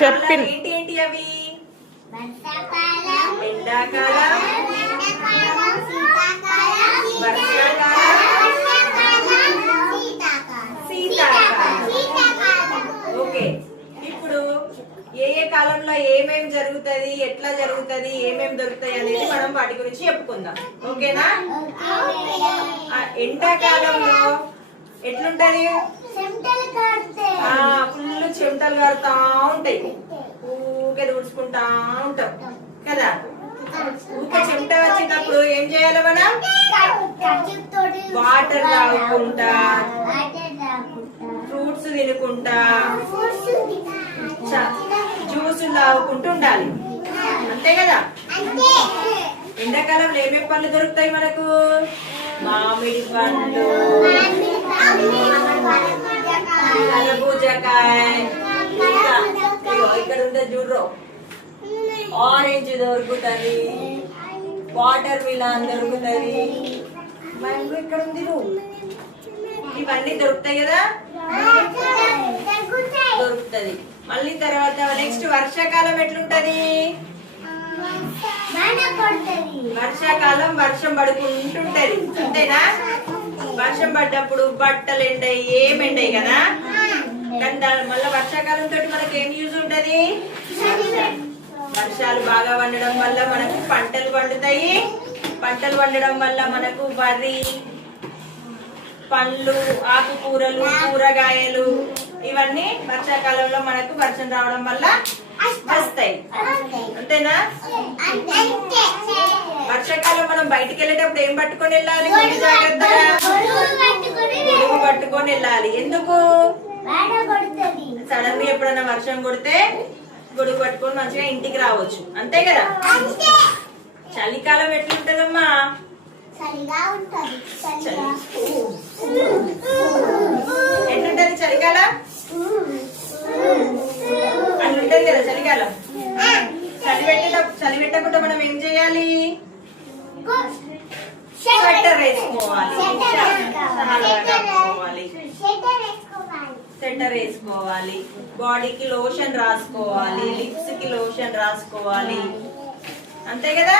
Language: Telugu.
చెప్పిన ఏంటి ఏంటి అవి? ఎండాకాలం, వర్షాకాలం, శీతాకాలం. ఓకే, ఇప్పుడు ఏ ఏ కాలంలో ఏమేం జరుగుతుంది, ఎట్లా జరుగుతుంది, ఏమేం దొరుకుతాయి అనేది మనం వాటి గురించి చెప్పుకుందాం. ఓకేనా? ఎండాకాలంలో ఎట్లుంటది? ఫుల్ చెమటలు కారుతా ఉంటాయి, ఊకే తుడుచుకుంటా ఉంటాం కదా. ఊకే చెమట వచ్చినప్పుడు ఏం చేయాలి మనం? వాటర్ తాగుకుంటా, ఫ్రూట్స్ తినుకుంటా, జ్యూసులు తాగుకుంటూ ఉండాలి, అంతే కదా. ఎండాకాలంలో ఏమేమి పండ్లు దొరుకుతాయి మనకు? మామిడి పండ్లు, కర్బూజకాయ, ఇక్కడ ఉంటే చూడ్రో ఆరెంజ్ దొరుకుతుంది, వాటర్ మిలాన్ దొరుకుతుంది, మ్యాంగో ఇక్కడ ఉంది, ఇవన్నీ దొరుకుతాయి కదా, దొరుకుతుంది. మళ్ళీ తర్వాత నెక్స్ట్ వర్షాకాలం ఎట్లుంటది? వర్షాకాలం వర్షం పడుకుంటుంటది, అంతేనా? వర్షం పడ్డప్పుడు బట్టలు ఎండాయి, ఏం ఎండాయి కదా. కానీ మళ్ళీ వర్షాకాలం తోటి మనకి ఏం యూజ్ ఉంటది? వర్షాలు బాగా పండడం వల్ల మనకు పంటలు పండుతాయి. పంటలు పండడం వల్ల మనకు వరి, పండ్లు, ఆకుకూరలు, కూరగాయలు ఇవన్నీ వర్షాకాలంలో మనకు వర్షం రావడం వల్ల వస్తాయి, అంతేనా? వర్షాకాలం మనం బయటికి వెళ్ళేటప్పుడు ఏం పట్టుకొని వెళ్ళాలి? జాగ్రత్తగా గొడుగు పట్టుకొని వెళ్ళాలి. ఎందుకు? సడన్ గా ఎప్పుడైనా వర్షం కొడితే గొడుగు పట్టుకొని మంచిగా ఇంటికి రావచ్చు, అంతే కదా. చలికాలం ఎట్లుంటదమ్మా? ఎట్లుంటది చలికాలం? అట్లుంటది కదా చలికాలం. చలి పెట్టకుండా మనం ఏం చేయాలి? స్వెటర్ వేసుకోవాలి, స్వెటర్ వేసుకోవాలి, బాడీకి లోషన్ రాసుకోవాలి, లిప్స్ కి లోషన్ రాసుకోవాలి, అంతే కదా.